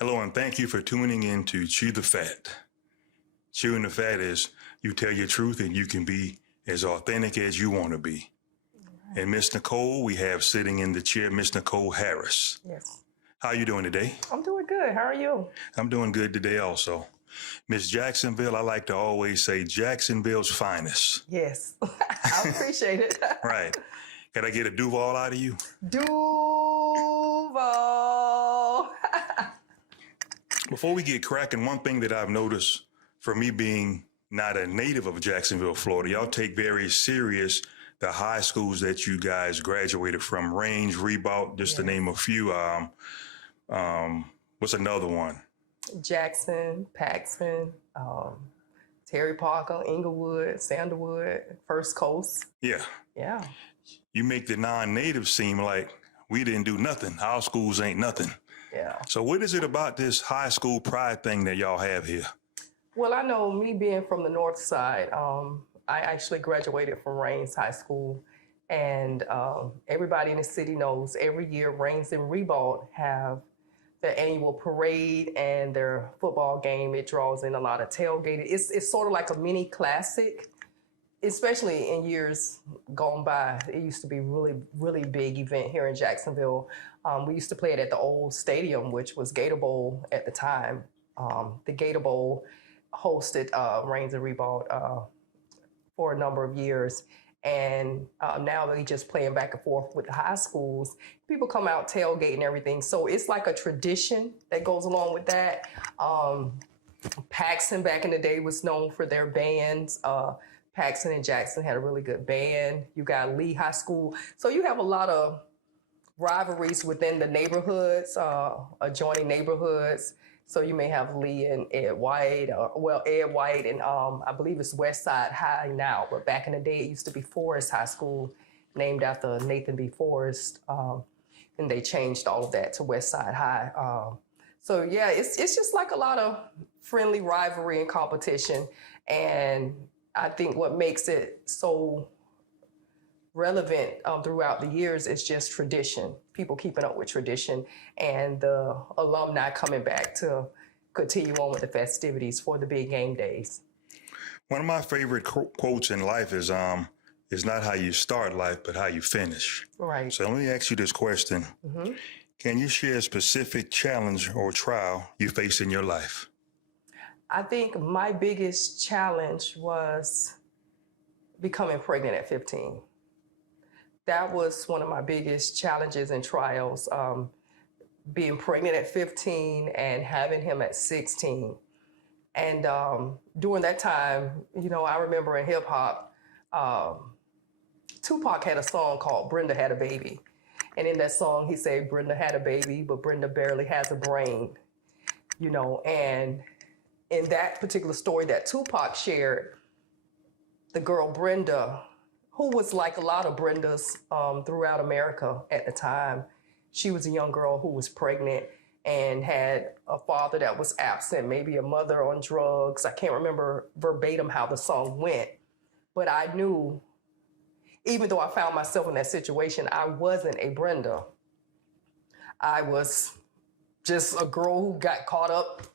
Hello, and thank you for tuning in to Chew the Fat. Chewing the fat is you tell your truth and you can be as authentic as you want to be. And Miss Nicole, we have sitting in the chair, Miss Nicole Harris. Yes. How you doing today? I'm doing good. How are you? I'm doing good today also. Miss Jacksonville, I like to always say Jacksonville's finest. Yes. I appreciate it. Right. Can I get a Duval out of you? Duval. Before we get cracking, one thing that I've noticed for me being not a native of Jacksonville, Florida, y'all take very serious the high schools that you guys graduated from, Range, Ribault, just to name a few. What's another one? Jackson, Paxton, Terry Parker, Inglewood, Sandalwood, First Coast. Yeah. Yeah. You make the non-natives seem like we didn't do nothing. Our schools ain't nothing. Yeah. So what is it about this high school pride thing that y'all have here? Well, I know me being from the north side, I actually graduated from Raines High School, and everybody in the city knows every year Raines and Ribault have the annual parade and their football game. It draws in a lot of tailgating. It's sort of like a mini classic, especially in years gone by. It used to be really, really big event here in Jacksonville. We used to play it at the old stadium, which was Gator Bowl at the time. The Gator Bowl hosted Raines and Ribault for a number of years. And now they're just playing back and forth with the high schools. People come out tailgate and everything. So it's like a tradition that goes along with that. Paxton back in the day was known for their bands. Paxton and Jackson had a really good band. You got Lee High School. So you have a lot of rivalries within the neighborhoods, adjoining neighborhoods. So you may have Lee and Ed White, Ed White and I believe it's West Side High now, but back in the day it used to be Forest High School, named after Nathan B. Forrest. And they changed all of that to West Side High. So yeah, it's just like a lot of friendly rivalry and competition. And I think what makes it so relevant throughout the years is just tradition, people keeping up with tradition, and the alumni coming back to continue on with the festivities for the big game days. One of my favorite quotes in life is not how you start life, but how you finish. Right. So let me ask you this question. Mm-hmm. Can you share a specific challenge or trial you faced in your life? I think my biggest challenge was becoming pregnant at 15. That was one of my biggest challenges and trials, being pregnant at 15 and having him at 16. And during that time, I remember in hip hop, Tupac had a song called Brenda Had a Baby. And in that song, he said, Brenda had a baby, but Brenda barely has a brain, and in that particular story that Tupac shared, the girl Brenda, who was like a lot of Brendas throughout America at the time. She was a young girl who was pregnant and had a father that was absent, maybe a mother on drugs. I can't remember verbatim how the song went, but I knew, even though I found myself in that situation, I wasn't a Brenda. I was just a girl who got caught up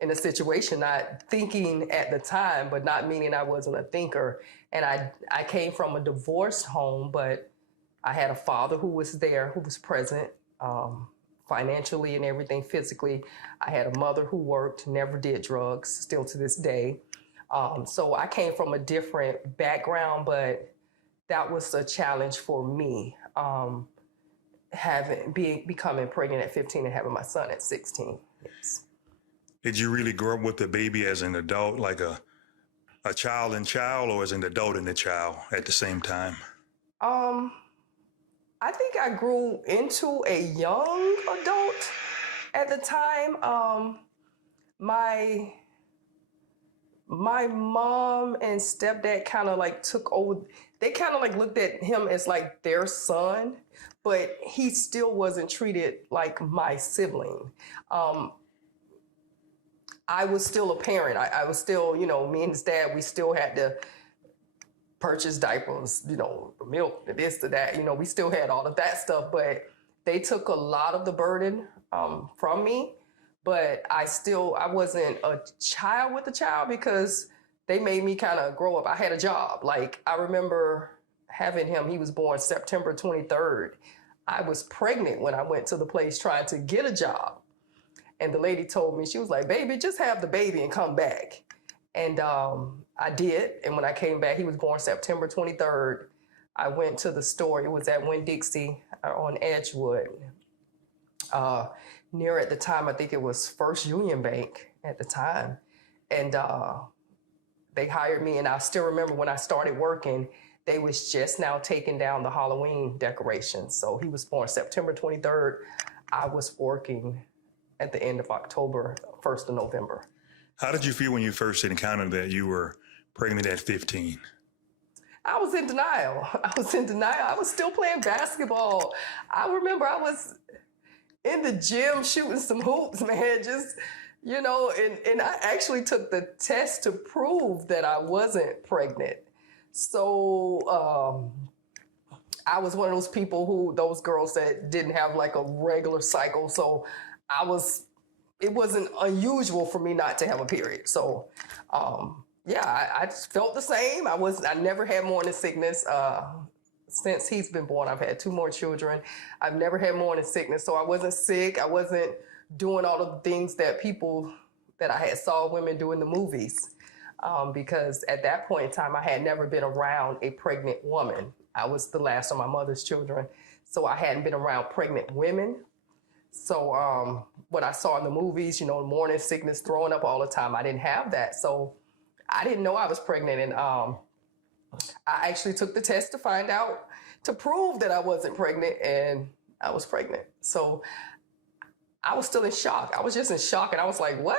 in a situation, not thinking at the time, but not meaning I wasn't a thinker. And I came from a divorced home, but I had a father who was there, who was present financially and everything, physically. I had a mother who worked, never did drugs, still to this day. So I came from a different background, but that was a challenge for me, becoming pregnant at 15 and having my son at 16. Yes. Did you really grow up with the baby as an adult, like a child and child, or as an adult and a child at the same time? I think I grew into a young adult at the time. My mom and stepdad kind of like took over. They kind of like looked at him as like their son, but he still wasn't treated like my sibling. I was still a parent. I was still, me and his dad, we still had to purchase diapers, the milk, the this, the that, we still had all of that stuff, but they took a lot of the burden from me. but I wasn't a child with a child because they made me kind of grow up. I had a job. Like, I remember having him, he was born September 23rd. I was pregnant when I went to the place trying to get a job. And the lady told me, she was like, baby, just have the baby and come back. And I did. And when I came back, he was born September 23rd. I went to the store. It was at Winn-Dixie on Edgewood. Near at the time, I think it was First Union Bank at the time. And they hired me. And I still remember when I started working, they was just now taking down the Halloween decorations. So he was born September 23rd. I was working at the end of October, 1st of November. How did you feel when you first encountered that you were pregnant at 15? I was in denial. I was still playing basketball. I remember I was in the gym shooting some hoops, man, just, and I actually took the test to prove that I wasn't pregnant. So I was one of those people those girls that didn't have like a regular cycle. So it wasn't unusual for me not to have a period. So I just felt the same. I never had morning sickness. Since he's been born, I've had 2 more children. I've never had morning sickness. So I wasn't sick. I wasn't doing all of the things that I had saw women do in the movies. Because at that point in time, I had never been around a pregnant woman. I was the last of my mother's children. So I hadn't been around pregnant women. So what I saw in the movies, morning sickness, throwing up all the time, I didn't have that. So I didn't know I was pregnant. And I actually took the test to find out, to prove that I wasn't pregnant, and I was pregnant. So I was still in shock. I was just in shock. And I was like, what?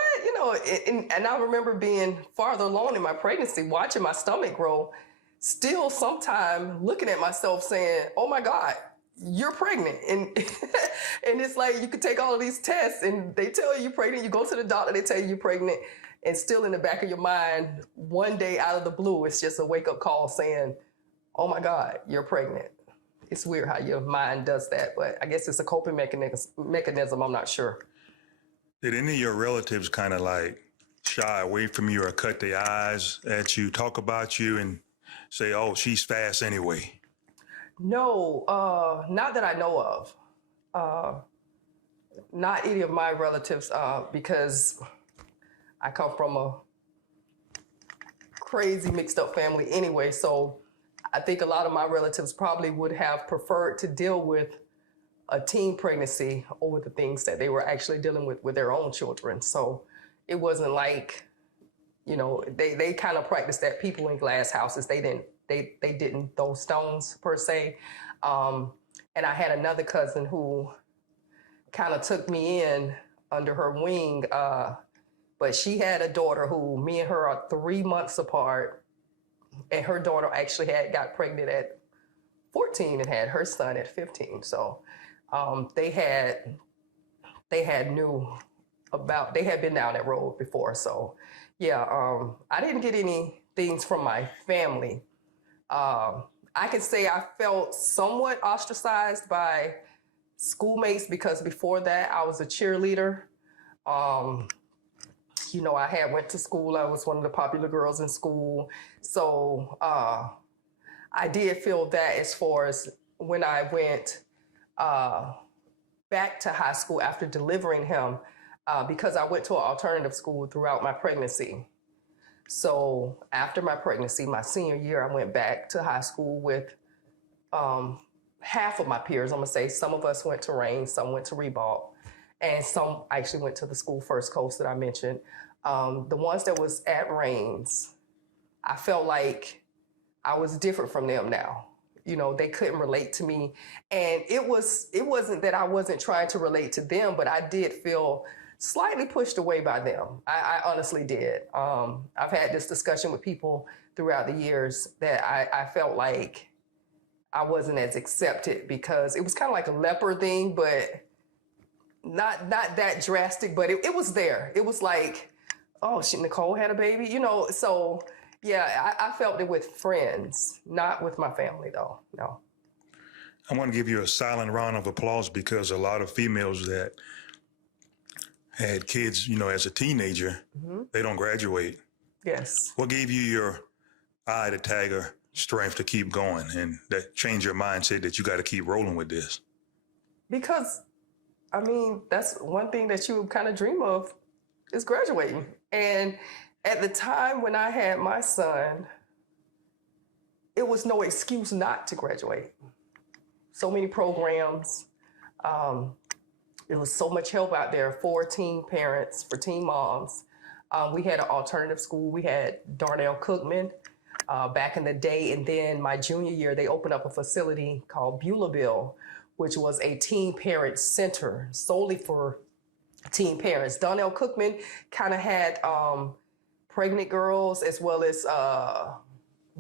And I remember being farther along in my pregnancy, watching my stomach grow, still sometime looking at myself saying, oh my God, you're pregnant. And and it's like, you could take all of these tests and they tell you you're pregnant. You go to the doctor, they tell you you're pregnant. And still in the back of your mind, one day out of the blue, it's just a wake up call saying, oh my God, you're pregnant. It's weird how your mind does that, but I guess it's a coping mechanism. I'm not sure. Did any of your relatives kind of like shy away from you or cut their eyes at you, talk about you and say, oh, she's fast anyway? No, not that I know of. Not any of my relatives, because I come from a crazy mixed up family anyway. So I think a lot of my relatives probably would have preferred to deal with a teen pregnancy over the things that they were actually dealing with their own children. So it wasn't like, they kind of practiced that people in glass houses. They didn't throw stones per se. And I had another cousin who kind of took me in under her wing. But she had a daughter who, me and her are 3 months apart. And her daughter actually got pregnant at 14 and had her son at 15. So they had been down that road before. So yeah, I didn't get any things from my family. I can say I felt somewhat ostracized by schoolmates because before that I was a cheerleader. I had went to school. I was one of the popular girls in school. So I did feel that as far as when I went back to high school after delivering him, because I went to an alternative school throughout my pregnancy. So after my pregnancy, my senior year, I went back to high school with half of my peers. I'm going to say some of us went to Rain, some went to Reebok, and some actually went to the school First Coast that I mentioned. The ones that was at Rains, I felt like I was different from them now. They couldn't relate to me. And it wasn't that I wasn't trying to relate to them, but I did feel slightly pushed away by them. I honestly did. I've had this discussion with people throughout the years that I felt like I wasn't as accepted because it was kind of like a leper thing, but not that drastic, but it was there. It was like, oh, Nicole had a baby, so yeah, I felt it with friends, not with my family though, no. I want to give you a silent round of applause because a lot of females that had kids, you know, as a teenager, they don't graduate. Yes. What gave you your eye to tiger strength to keep going and that changed your mindset that you got to keep rolling with this? Because, I mean, that's one thing that you kind of dream of is graduating. And at the time when I had my son, it was no excuse not to graduate. So many programs. There was so much help out there for teen parents, for teen moms. We had an alternative school. We had Darnell Cookman back in the day. And then my junior year, they opened up a facility called Beulahville, which was a teen parent center solely for teen parents. Darnell Cookman kind of had pregnant girls as well as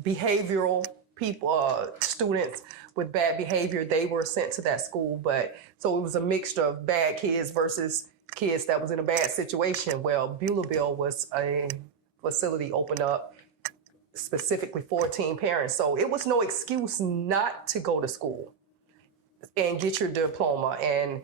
behavioral people, students with bad behavior. They were sent to that school. But so it was a mixture of bad kids versus kids that was in a bad situation. Well, Beulahville was a facility opened up specifically for teen parents. So it was no excuse not to go to school and get your diploma. And,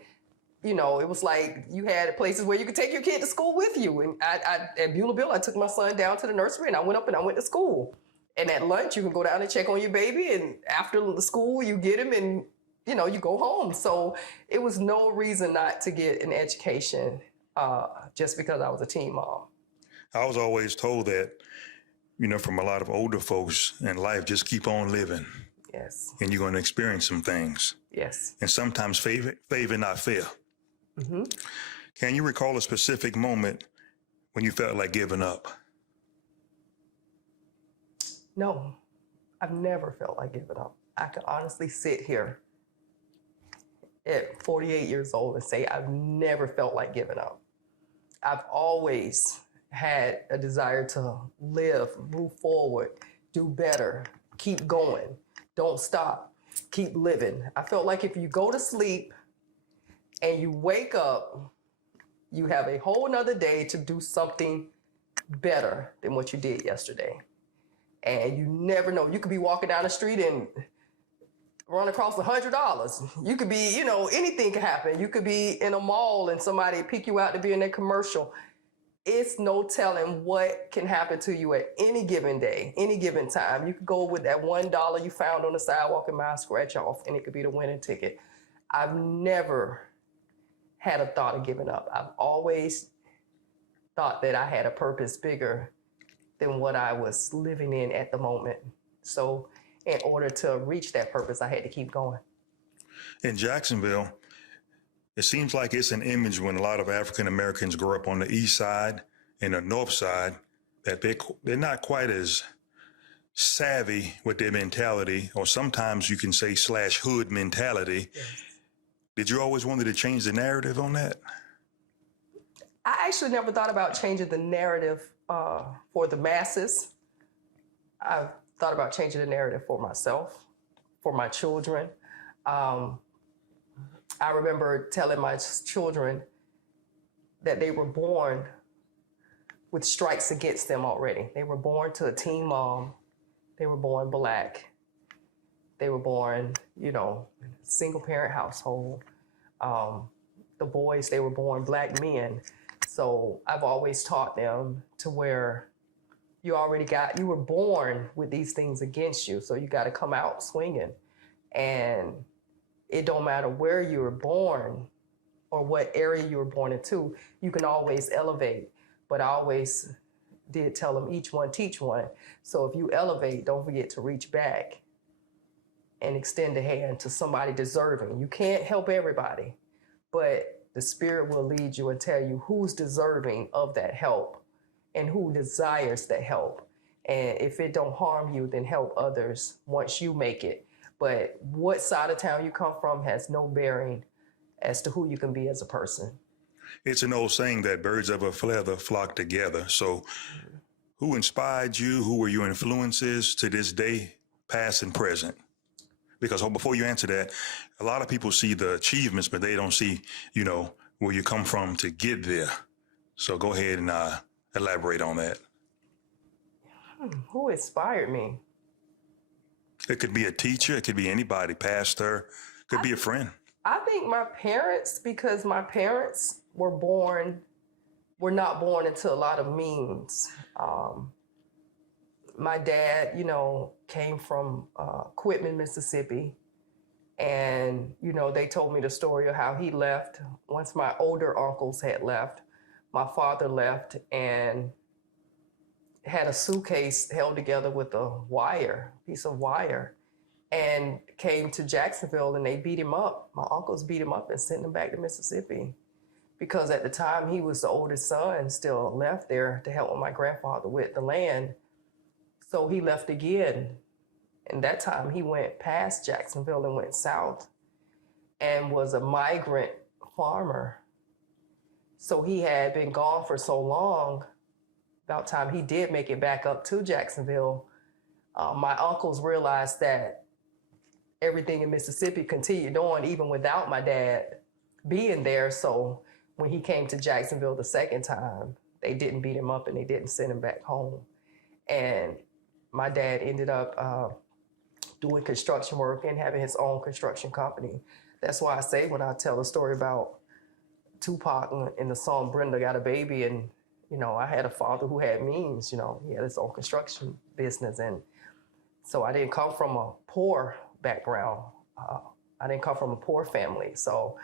you know, it was like you had places where you could take your kid to school with you. And at Beulahville, I took my son down to the nursery and I went up and I went to school. And at lunch, you can go down and check on your baby. And after the school, you get him and, you know, you go home. So it was no reason not to get an education just because I was a teen mom. I was always told that, you know, from a lot of older folks in life, just keep on living. Yes. And you're going to experience some things. Yes. And sometimes favor, not fair. Mm-hmm. Can you recall a specific moment when you felt like giving up? No, I've never felt like giving up. I can honestly sit here at 48 years old and say I've never felt like giving up. I've always had a desire to live, move forward, do better, keep going, don't stop, keep living. I felt like if you go to sleep and you wake up, you have a whole nother day to do something better than what you did yesterday. And you never know. You could be walking down the street and run across $100. You could be, you know, anything could happen. You could be in a mall and somebody pick you out to be in a commercial. It's no telling what can happen to you at any given day, any given time. You could go with that $1 you found on the sidewalk and buy a scratch off, and it could be the winning ticket. I've never had a thought of giving up. I've always thought that I had a purpose bigger than what I was living in at the moment. So in order to reach that purpose, I had to keep going. In Jacksonville, it seems like it's an image when a lot of African Americans grow up on the east side and the north side that they're not quite as savvy with their mentality, or sometimes you can say / hood mentality. Yes. Did you always wanted to change the narrative on that? I actually never thought about changing the narrative for the masses. I've thought about changing the narrative for myself, for my children. I remember telling my children that they were born with strikes against them already. They were born to a teen mom. They were born Black. They were born, you know, in a single parent household. The boys, they were born Black men. So I've always taught them to where you were born with these things against you. So you got to come out swinging. And it don't matter where you were born or what area you were born into, you can always elevate. But I always did tell them each one teach one. So if you elevate, don't forget to reach back and extend a hand to somebody deserving. You can't help everybody, but the Spirit will lead you and tell you who's deserving of that help and who desires that help. And if it don't harm you, then help others once you make it. But what side of town you come from has no bearing as to who you can be as a person. It's an old saying that birds of a feather flock together. So who inspired you? Who were your influences to this day, past and present? Because before you answer that, a lot of people see the achievements, but they don't see, you know, where you come from to get there. So go ahead and elaborate on that. Who inspired me? It could be a teacher. It could be anybody, pastor. Could be a friend. I think my parents, because my parents were born were not born into a lot of means. My dad, came from Quitman, Mississippi. And, they told me the story of how he left. Once my older uncles had left, my father left and had a suitcase held together with a piece of wire, and came to Jacksonville, and they beat him up. My uncles beat him up and sent him back to Mississippi, because at the time he was the oldest son, still left there to help my grandfather with the land. So he left again. And that time he went past Jacksonville and went south and was a migrant farmer. So he had been gone for so long. About time he did make it back up to Jacksonville, my uncles realized that everything in Mississippi continued on even without my dad being there. So when he came to Jacksonville the second time, they didn't beat him up and they didn't send him back home. And my dad ended up doing construction work and having his own construction company. That's why I say when I tell the story about Tupac in the song Brenda Got a Baby, and I had a father who had means, he had his own construction business. And so I didn't come from a poor background. I didn't come from a poor family. So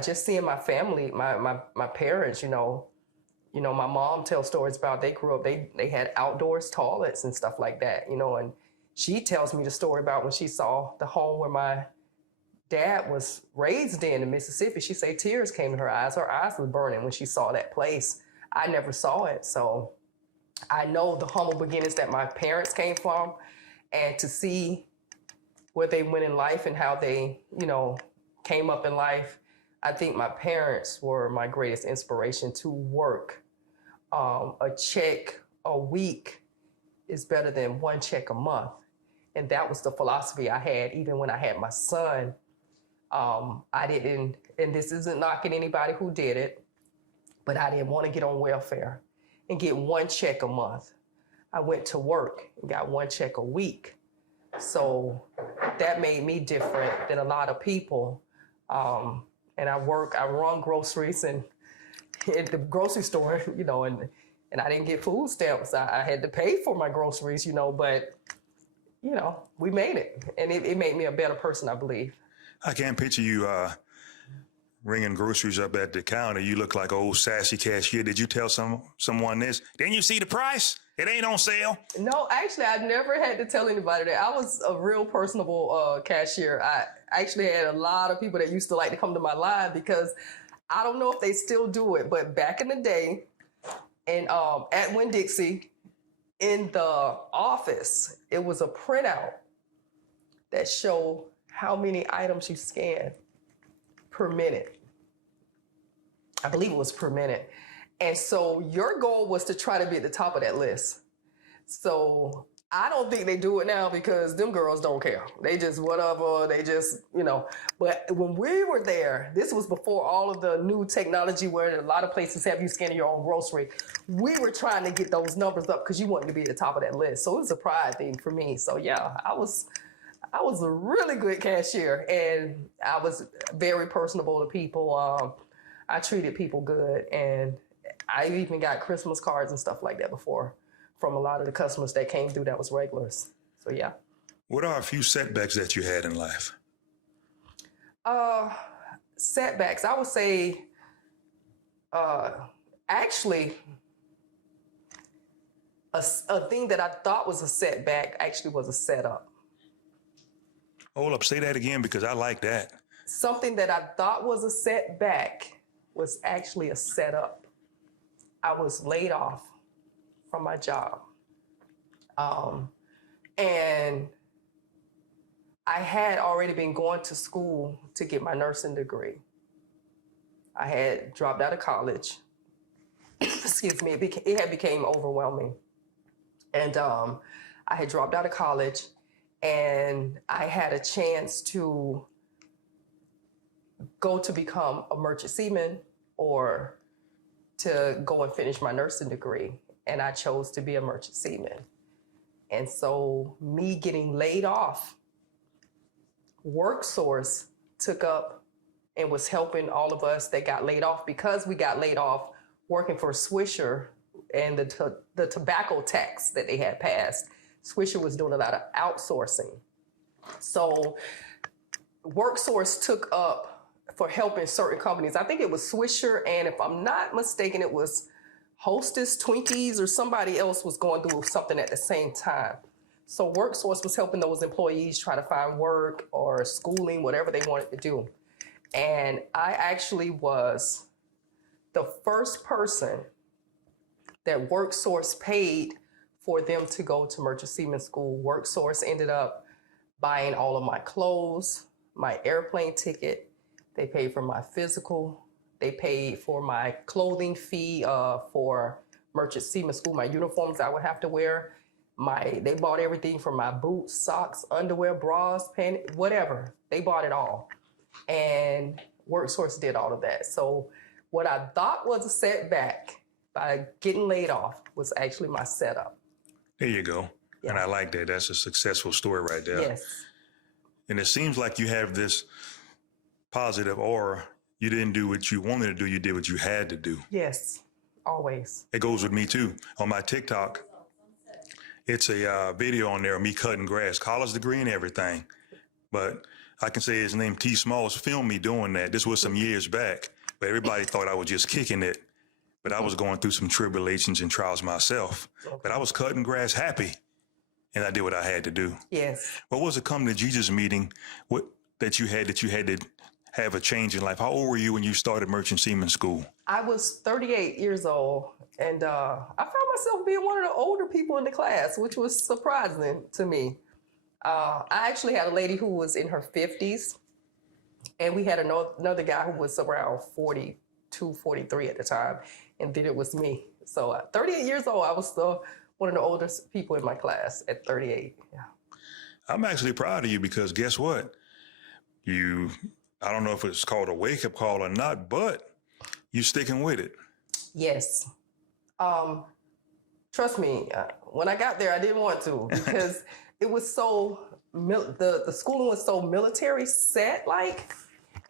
just seeing my family, my parents, my mom tells stories about they grew up, they had outdoors toilets and stuff like that, and she tells me the story about when she saw the home where my dad was raised in Mississippi. She say tears came to her eyes. Her eyes were burning when she saw that place. I never saw it. So I know the humble beginnings that my parents came from, and to see where they went in life and how they, came up in life. I think my parents were my greatest inspiration to work. A check a week is better than one check a month. And that was the philosophy I had even when I had my son. I didn't, and this isn't knocking anybody who did it, but I didn't want to get on welfare and get one check a month. I went to work and got one check a week. So that made me different than a lot of people. And I run groceries and at the grocery store, and I didn't get food stamps. I had to pay for my groceries, but, we made it. And it made me a better person, I believe. I can't picture you ringing groceries up at the counter. You look like an old sassy cashier. Did you tell someone this? Didn't you see the price? It ain't on sale. No, actually, I never had to tell anybody that. I was a real personable cashier. I actually had a lot of people that used to like to come to my line, because I don't know if they still do it, but back in the day, and at Winn-Dixie, in the office, it was a printout that showed how many items you scan per minute. I believe it was per minute. And so your goal was to try to be at the top of that list. So I don't think they do it now, because them girls don't care. They just whatever, they just, But when we were there, this was before all of the new technology where a lot of places have you scanning your own grocery. We were trying to get those numbers up because you wanted to be at the top of that list. So it was a pride thing for me. So yeah, I was a really good cashier, and I was very personable to people. I treated people good, and I even got Christmas cards and stuff like that before from a lot of the customers that came through that was regulars. So yeah. What are a few setbacks that you had in life? Setbacks, I would say, actually, a thing that I thought was a setback actually was a setup. Hold up, say that again, because I like that. Something that I thought was a setback was actually a setup. I was laid off from my job. And I had already been going to school to get my nursing degree. I had dropped out of college. Excuse me, it had became overwhelming. And I had dropped out of college, and I had a chance to go to become a merchant seaman or to go and finish my nursing degree. And I chose to be a merchant seaman. And so me getting laid off, WorkSource took up and was helping all of us that got laid off because we got laid off working for Swisher and the tobacco tax that they had passed. Swisher was doing a lot of outsourcing. So WorkSource took up for helping certain companies. I think it was Swisher, and if I'm not mistaken, it was Hostess, Twinkies, or somebody else was going through something at the same time. So WorkSource was helping those employees try to find work or schooling, whatever they wanted to do. And I actually was the first person that WorkSource paid for them to go to Merchant Seaman School. WorkSource ended up buying all of my clothes, my airplane ticket. They paid for my physical. They paid for my clothing fee for Merchant Seaman School, my uniforms I would have to wear. They bought everything from my boots, socks, underwear, bras, panties, whatever. They bought it all. And WorkSource did all of that. So what I thought was a setback by getting laid off was actually my setup. There you go. Yeah. And I like that. That's a successful story right there. Yes. And it seems like you have this positive aura. You didn't do what you wanted to do. You did what you had to do. Yes, always. It goes with me too. On my TikTok, it's a video on there of me cutting grass, college degree and everything. But I can say his name, T. Smalls, filmed me doing that. This was some years back, but everybody thought I was just kicking it. But I was going through some tribulations and trials myself. Okay. But I was cutting grass happy, and I did what I had to do. Yes. What was it come to Jesus meeting that you had to have a change in life? How old were you when you started Merchant Seaman School? I was 38 years old, and I found myself being one of the older people in the class, which was surprising to me. I actually had a lady who was in her 50s, and we had another guy who was around 42, 43 at the time, and then it was me. So 38 years old, I was one of the oldest people in my class at 38. Yeah. I'm actually proud of you because guess what? I don't know if it's called a wake-up call or not, but you're sticking with it. Yes. Trust me, when I got there, I didn't want to because it was so, the schooling was so military set-like,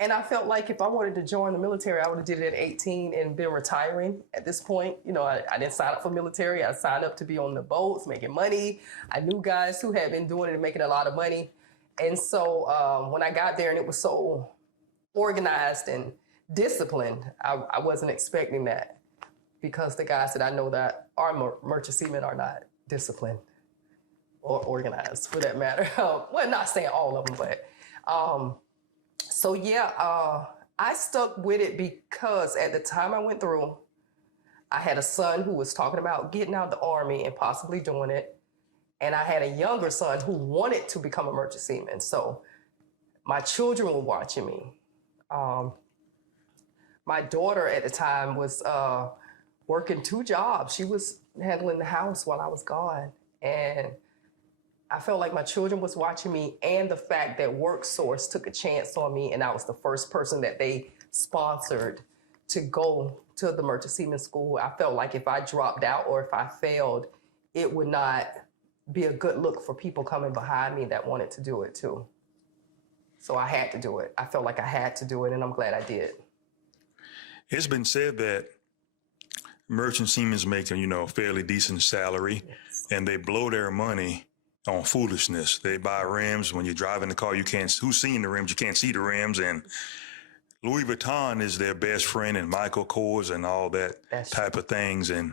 and I felt like if I wanted to join the military, I would have did it at 18 and been retiring at this point. You know, I didn't sign up for military. I signed up to be on the boats, making money. I knew guys who had been doing it and making a lot of money. And so when I got there and it was so organized and disciplined, I wasn't expecting that because the guys that I know that are merchant seamen are not disciplined or organized for that matter. Well, not saying all of them, but so yeah, I stuck with it because at the time I went through, I had a son who was talking about getting out of the Army and possibly doing it. And I had a younger son who wanted to become a merchant seaman. So my children were watching me. My daughter at the time was working 2 jobs. She was handling the house while I was gone. And I felt like my children was watching me, and the fact that WorkSource took a chance on me, and I was the first person that they sponsored to go to the Merchant Seaman School. I felt like if I dropped out or if I failed, it would not be a good look for people coming behind me that wanted to do it too. So I had to do it. I felt like I had to do it, and I'm glad I did. It's been said that merchant seamen make a fairly decent salary, yes, and they blow their money on foolishness. They buy rims. When you're driving the car, who's seeing the rims? You can't see the rims. And Louis Vuitton is their best friend, and Michael Kors and all that type of things. And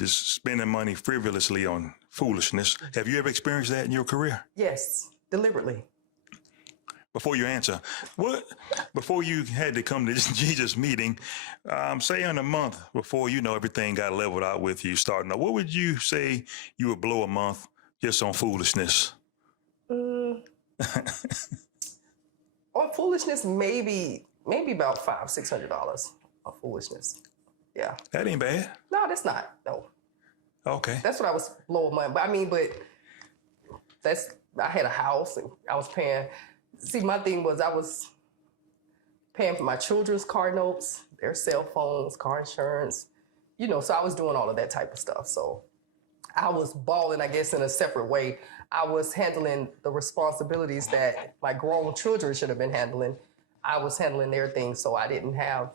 just spending money frivolously on foolishness. Have you ever experienced that in your career? Yes, deliberately. Before you answer, before you had to come to this Jesus meeting, say in a month before everything got leveled out with you starting out, what would you say you would blow a month just on foolishness? On foolishness, maybe about $500-$600 on foolishness. Yeah. That ain't bad. No, that's not. No. Okay. That's what I was blowing money. But I had a house and I was paying. See, my thing was I was paying for my children's car notes, their cell phones, car insurance, so I was doing all of that type of stuff. So I was balling, I guess, in a separate way. I was handling the responsibilities that my grown children should have been handling. I was handling their things, so I didn't have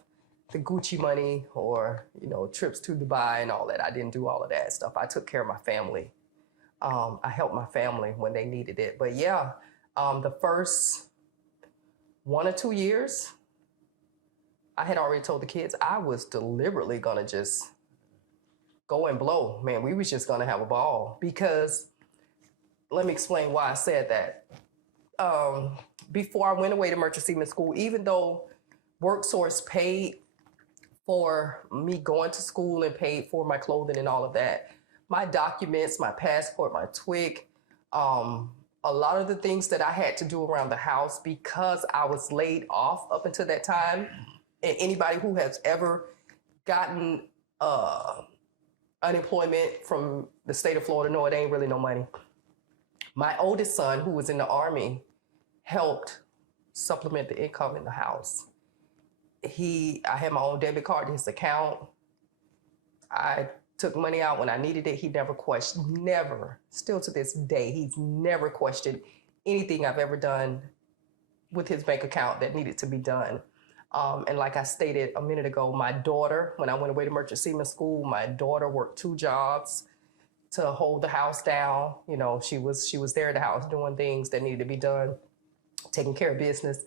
the Gucci money or, trips to Dubai and all that. I didn't do all of that stuff. I took care of my family. I helped my family when they needed it. But yeah, the first 1 or 2 years, I had already told the kids I was deliberately gonna just go and blow. Man, we was just gonna have a ball, because let me explain why I said that. Before I went away to Merchant Seaman School, even though WorkSource paid for me going to school and paid for my clothing and all of that, my documents, my passport, my TWIC, a lot of the things that I had to do around the house, because I was laid off up until that time. And anybody who has ever gotten unemployment from the state of Florida, no, it ain't really no money. My oldest son, who was in the Army, helped supplement the income in the house. I had my own debit card in his account. I took money out when I needed it. He never questioned, never, still to this day, he's never questioned anything I've ever done with his bank account that needed to be done. And like I stated a minute ago, my daughter, when I went away to Merchant Seaman School, my daughter worked 2 jobs to hold the house down. She was there at the house doing things that needed to be done, taking care of business.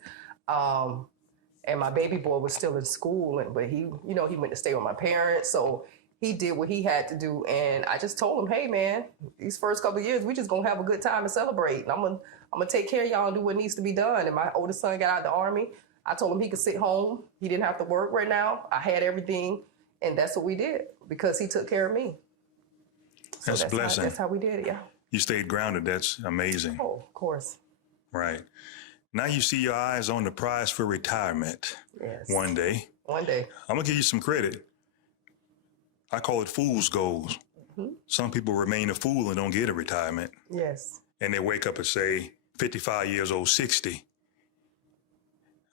And my baby boy was still in school, but he went to stay with my parents. So he did what he had to do. And I just told him, hey man, these first couple of years, we just gonna have a good time and celebrate. And I'm gonna take care of y'all and do what needs to be done. And my oldest son got out of the Army. I told him he could sit home. He didn't have to work right now. I had everything. And that's what we did, because he took care of me. So that's a blessing. That's how we did it, yeah. You stayed grounded. That's amazing. Oh, of course. Right. Now you see your eyes on the prize for retirement. Yes. One day. One day. I'm going to give you some credit. I call it fool's goals. Mm-hmm. Some people remain a fool and don't get a retirement. Yes. And they wake up and say, 55 years old, 60.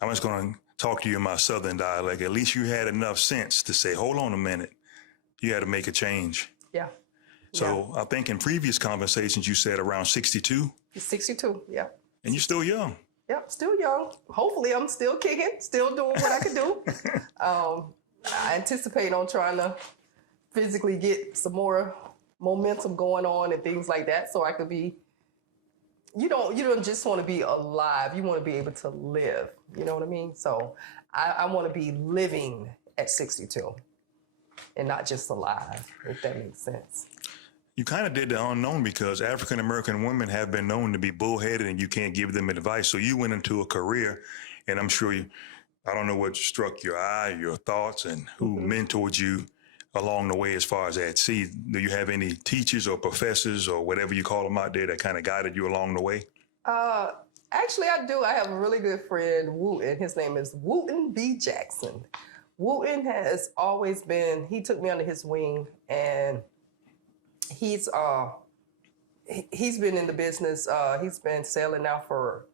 I'm just going to talk to you in my Southern dialect. At least you had enough sense to say, hold on a minute. You had to make a change. Yeah. So I think in previous conversations, you said around 62. 62, yeah. And you're still young. Yep, still young. Hopefully I'm still kicking, still doing what I can do. I anticipate on trying to physically get some more momentum going on and things like that, so I could be, you don't just want to be alive, you want to be able to live, you know what I mean? So I want to be living at 62 and not just alive, if that makes sense. You kind of did the unknown, because African-American women have been known to be bullheaded and you can't give them advice. So you went into a career, and I'm sure I don't know what struck your eye, your thoughts, and who mentored you along the way as far as that. See, do you have any teachers or professors or whatever you call them out there that kind of guided you along the way? Actually, I do. I have a really good friend, Wooten. His name is Wooten B. Jackson. Wooten has always been, he took me under his wing, and he's been in the business. He's been selling now for,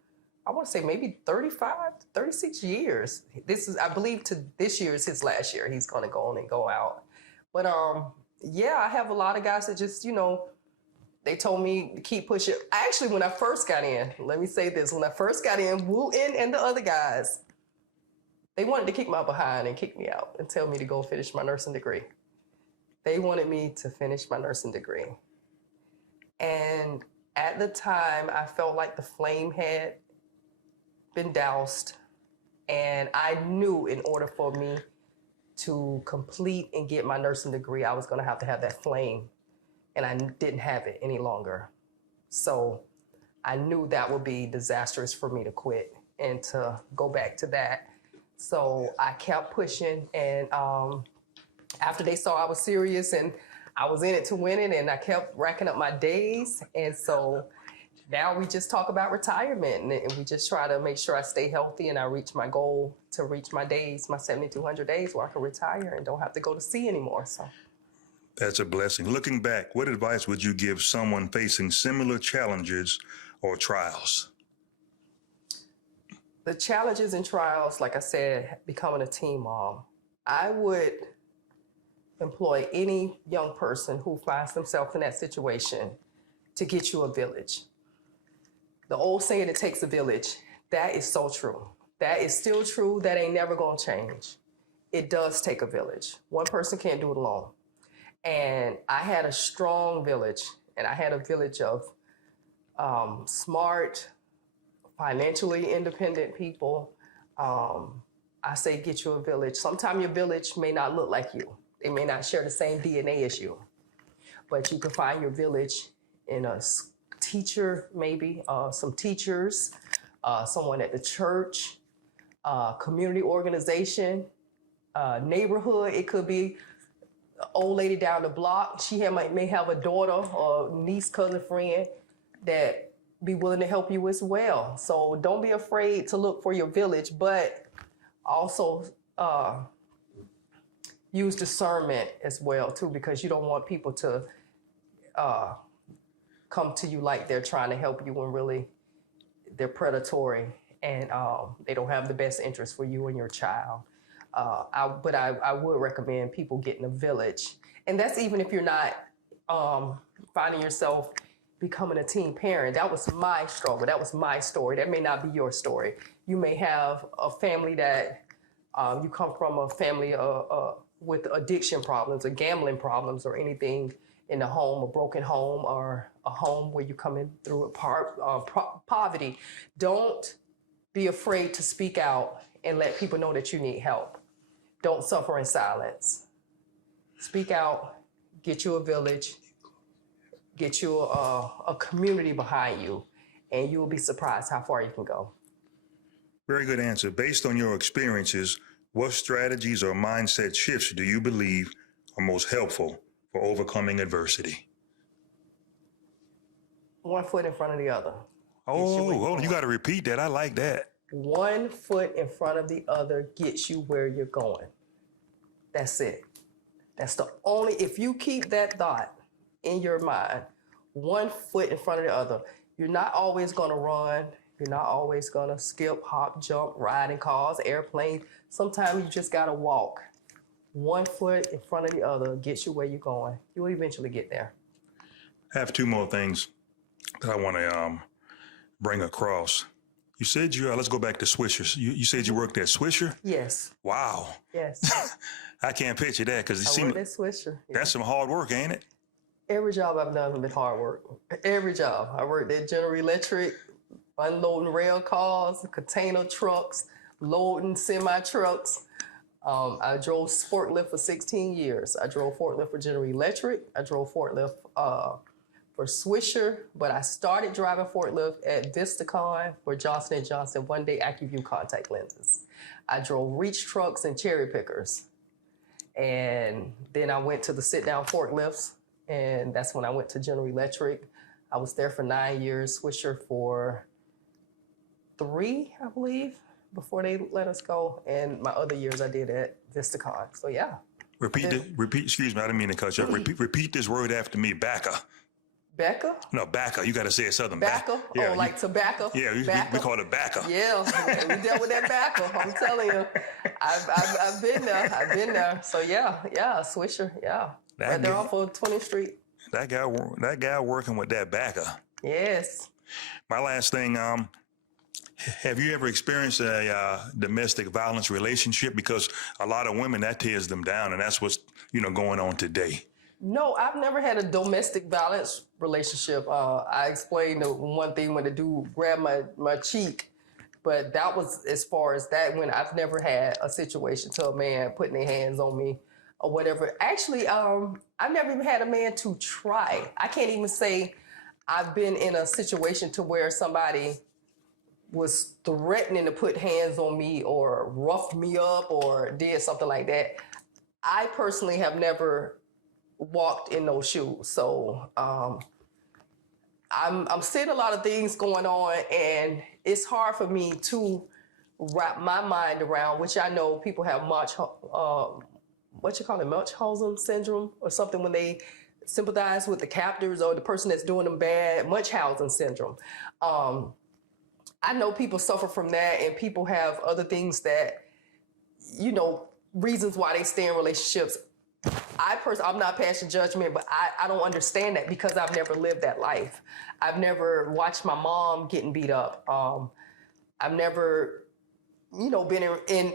I want to say maybe 35, 36 years. I believe this year is his last year. He's going to go on and go out. But yeah, I have a lot of guys that just, they told me to keep pushing. Actually, when I first got in, let me say this, when I first got in, Wooten and the other guys, they wanted to kick my behind and kick me out and tell me to go finish my nursing degree. They wanted me to finish my nursing degree. And at the time, I felt like the flame had been doused. And I knew in order for me to complete and get my nursing degree, I was going to have that flame. And I didn't have it any longer. So I knew that would be disastrous for me to quit and to go back to that. So I kept pushing, and after they saw I was serious and I was in it to win it, and I kept racking up my days. And so now we just talk about retirement, and we just try to make sure I stay healthy and I reach my goal to reach my days, my 7,200 days where I can retire and don't have to go to sea anymore. So that's a blessing. Looking back, what advice would you give someone facing similar challenges or trials? The challenges and trials, like I said, becoming a teen mom, I would employ any young person who finds themselves in that situation to get you a village. The old saying, it takes a village, that is so true. That is still true. That ain't never going to change. It does take a village. One person can't do it alone. And I had a strong village, and I had a village of smart, financially independent people. I say get you a village. Sometimes your village may not look like you. They may not share the same DNA as you. But you can find your village in a teacher, maybe, some teachers, someone at the church, community organization, neighborhood. It could be an old lady down the block. She may have a daughter or niece, cousin, friend that be willing to help you as well. So don't be afraid to look for your village, but also use discernment as well too, because you don't want people to come to you like they're trying to help you when really they're predatory and they don't have the best interest for you and your child. But I would recommend people getting a village. And that's even if you're not finding yourself becoming a teen parent. That was my struggle. That was my story. That may not be your story. You may have a family that you come from a family with addiction problems or gambling problems or anything in the home, a broken home or a home where you're coming through poverty. Don't be afraid to speak out and let people know that you need help. Don't suffer in silence. Speak out, get you a village, get you a community behind you, and you will be surprised how far you can go. Very good answer. Based on your experiences, what strategies or mindset shifts do you believe are most helpful for overcoming adversity? One foot in front of the other. Oh, hold on. You got to repeat that. I like that. One foot in front of the other gets you where you're going. That's it. That's the only, if you keep that thought in your mind, one foot in front of the other, you're not always going to run. You're not always going to skip, hop, jump, ride in cars, airplanes. Sometimes you just got to walk. One foot in front of the other gets you where you're going. You'll eventually get there. I have two more things that I want to bring across. You said let's go back to Swisher. You said you worked at Swisher? Yes. Wow. Yes. I can't picture that because I worked at Swisher. Yeah. That's some hard work, ain't it? Every job I've done has been hard work. Every job. I worked at General Electric, unloading rail cars, container trucks, loading semi-trucks. I drove forklift for 16 years. I drove forklift for General Electric. I drove forklift for Swisher, but I started driving forklift at Vistacon for Johnson & Johnson One Day AccuView contact lenses. I drove reach trucks and cherry pickers. And then I went to the sit-down forklifts, and that's when I went to General Electric. I was there for 9 years, Swisher for 3, I believe, before they let us go. And my other years I did at Vistacon. So yeah. Repeat, excuse me, I didn't mean to cut you off. Repeat this word after me, backer. Backer? No, backer. You got to say it southern. Backer? Yeah, like tobacco? Yeah, we call it backer. Yeah, we dealt with that backer. I'm telling you. I've been there. I've been there. So yeah, Swisher, yeah. Right there off of 20th Street. That guy working with that backer. Yes. My last thing, have you ever experienced a domestic violence relationship? Because a lot of women, that tears them down, and that's what's going on today. No, I've never had a domestic violence relationship. I explained the one thing when the dude grabbed my cheek, but that was as far as that went. I've never had a situation to a man putting their hands on me or whatever. Actually, I've never even had a man to try. I can't even say I've been in a situation to where somebody was threatening to put hands on me or roughed me up or did something like that. I personally have never walked in those shoes. So I'm seeing a lot of things going on, and it's hard for me to wrap my mind around, which I know people have Munchausen syndrome or something when they sympathize with the captors or the person that's doing them bad, Munchausen syndrome. I know people suffer from that, and people have other things that, reasons why they stay in relationships. I'm not passing judgment, but I don't understand that because I've never lived that life. I've never watched my mom getting beat up. I've never been in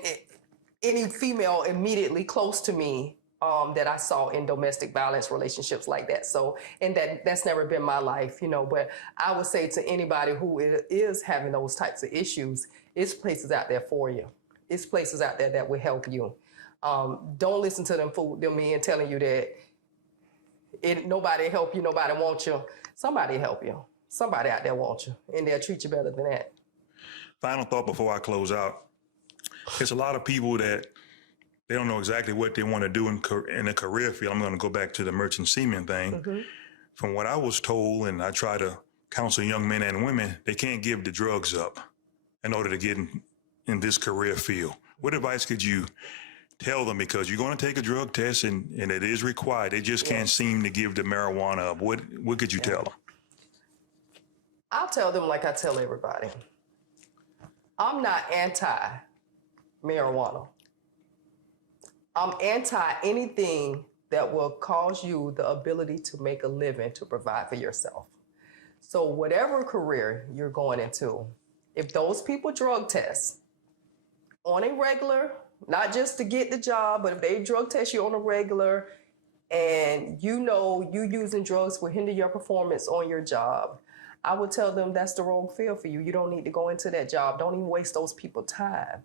any female immediately close to me that I saw in domestic violence relationships like that. So, and that's never been my life, but I would say to anybody who is having those types of issues, it's places out there for you. It's places out there that will help you. Don't listen to them men telling you that nobody help you, nobody wants you. Somebody help you. Somebody out there wants you, and they'll treat you better than that. Final thought before I close out. There's a lot of people that they don't know exactly what they want to do in a career field. I'm going to go back to the merchant seaman thing. Mm-hmm. From what I was told, and I try to counsel young men and women, they can't give the drugs up in order to get in this career field. What advice could you tell them? Because you're going to take a drug test and it is required. They just can't seem to give the marijuana up. What could you tell them? I'll tell them like I tell everybody. I'm not anti-marijuana. I'm anti anything that will cause you the ability to make a living to provide for yourself. So whatever career you're going into, if those people drug test on a regular, not just to get the job, but if they drug test you on a regular and you using drugs will hinder your performance on your job, I would tell them that's the wrong field for you. You don't need to go into that job. Don't even waste those people's time.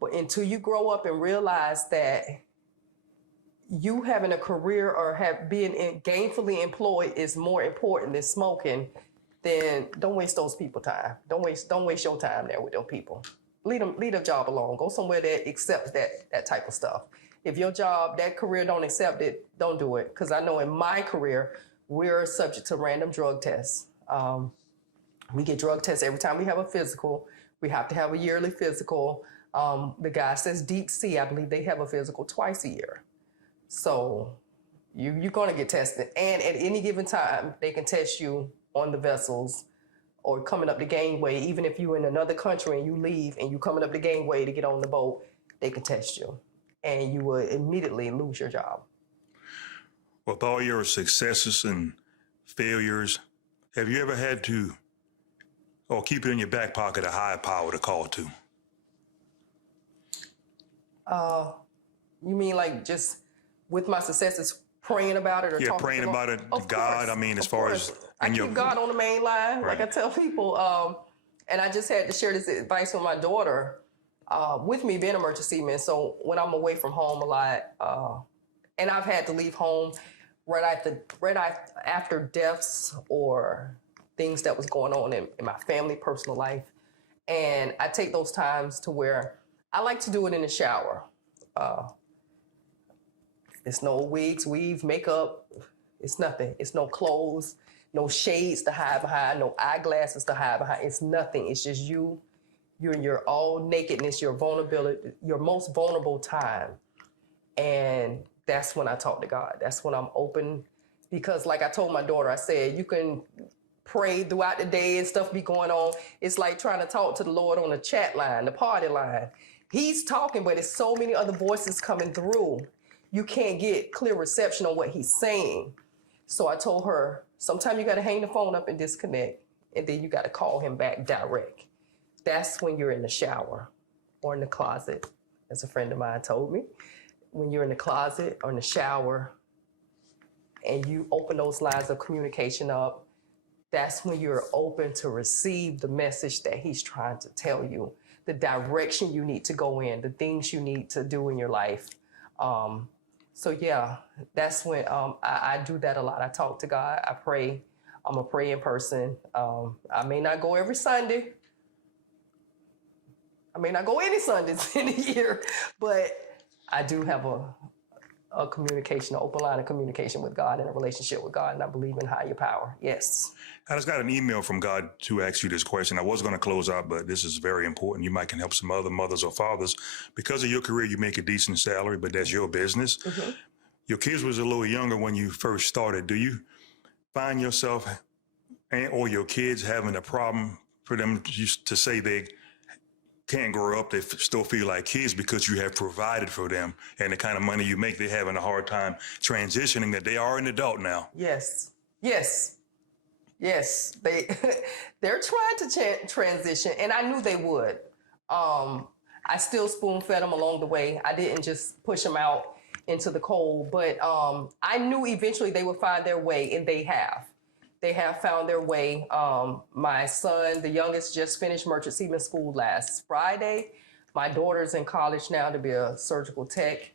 But until you grow up and realize that you having a career or being gainfully employed is more important than smoking, then don't waste those people's time. Don't waste your time there with those people. Leave a job alone. Go somewhere that accepts that type of stuff. If your job, that career don't accept it, don't do it. Because I know in my career, we're subject to random drug tests. We get drug tests every time we have a physical. We have to have a yearly physical. The guy says deep sea, I believe they have a physical twice a year. So you're going to get tested. And at any given time, they can test you on the vessels or coming up the gangway. Even if you're in another country and you leave and you're coming up the gangway to get on the boat, they can test you. And you will immediately lose your job. With all your successes and failures, have you ever had to, or keep it in your back pocket, a higher power to call to? You mean like just with my successes, praying about it or talking praying about it, of God, course, I mean, as far as... I keep God on the main line, right. Like I tell people. And I just had to share this advice with my daughter, with me being a merchant seaman. So when I'm away from home a lot, and I've had to leave home right after deaths or things that was going on in my family, personal life. And I take those times to where I like to do it in the shower. It's no wigs, weave, makeup. It's nothing. It's no clothes, no shades to hide behind, no eyeglasses to hide behind. It's nothing. It's just you. You're in your all nakedness, your vulnerability, your most vulnerable time. And that's when I talk to God. That's when I'm open. Because like I told my daughter, I said, you can pray throughout the day and stuff be going on. It's like trying to talk to the Lord on the chat line, the party line. He's talking, but there's so many other voices coming through. You can't get clear reception on what he's saying. So I told her, sometimes you got to hang the phone up and disconnect, and then you got to call him back direct. That's when you're in the shower or in the closet, as a friend of mine told me. When you're in the closet or in the shower and you open those lines of communication up, that's when you're open to receive the message that he's trying to tell you, the direction you need to go in, the things you need to do in your life. So yeah, that's when I do that a lot. I talk to God, I pray. I'm a praying person. I may not go every Sunday. I may not go any Sundays in a year, but I do have a communication, an open line of communication with God and a relationship with God, and I believe in higher power. Yes. I just got an email from God to ask you this question. I was going to close out, but this is very important. You might can help some other mothers or fathers. Because of your career, you make a decent salary, but that's your business. Mm-hmm. Your kids was a little younger when you first started. Do you find yourself or your kids having a problem for them to say they can't grow up, they still feel like kids because you have provided for them and the kind of money you make, they're having a hard time transitioning that they are an adult now? Yes. They're trying to transition, and I knew they would. I still spoon fed them along the way. I didn't just push them out into the cold, but I knew eventually they would find their way, and they have. They have found their way. My son, the youngest, just finished Merchant Seaman School last Friday. My daughter's in college now to be a surgical tech.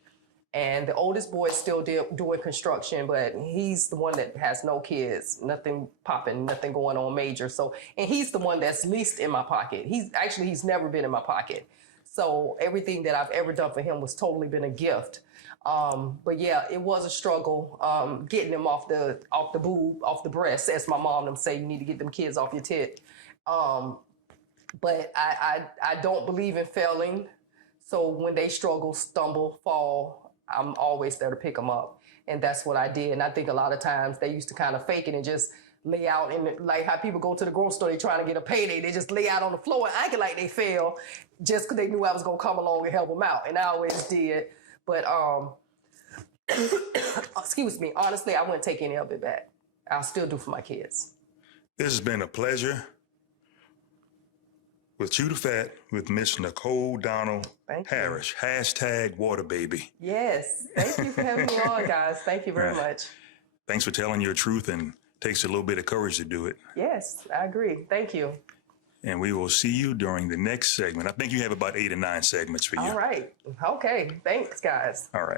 And the oldest boy is still doing construction, but he's the one that has no kids, nothing popping, nothing going on major. So, and he's the one that's least in my pocket. He's never been in my pocket. So everything that I've ever done for him was totally been a gift. But yeah, it was a struggle getting him off the boob, off the breast, as my mom them say. You need to get them kids off your tit. But I don't believe in failing. So when they struggle, stumble, fall, I'm always there to pick them up. And that's what I did. And I think a lot of times they used to kind of fake it and just lay out in like how people go to the grocery store, they trying to get a payday. They just lay out on the floor and acting like they fell just because they knew I was going to come along and help them out. And I always did. But, excuse me, honestly, I wouldn't take any of it back. I'll still do for my kids. This has been a pleasure. With Chew the Fat with Miss Nicole Donald Harris. #WaterBaby. Yes. Thank you for having me on, guys. Thank you very much. Thanks for telling your truth, and takes a little bit of courage to do it. Yes, I agree. Thank you. And we will see you during the next segment. I think you have about 8 or 9 segments for you. All right. Okay. Thanks, guys. All right.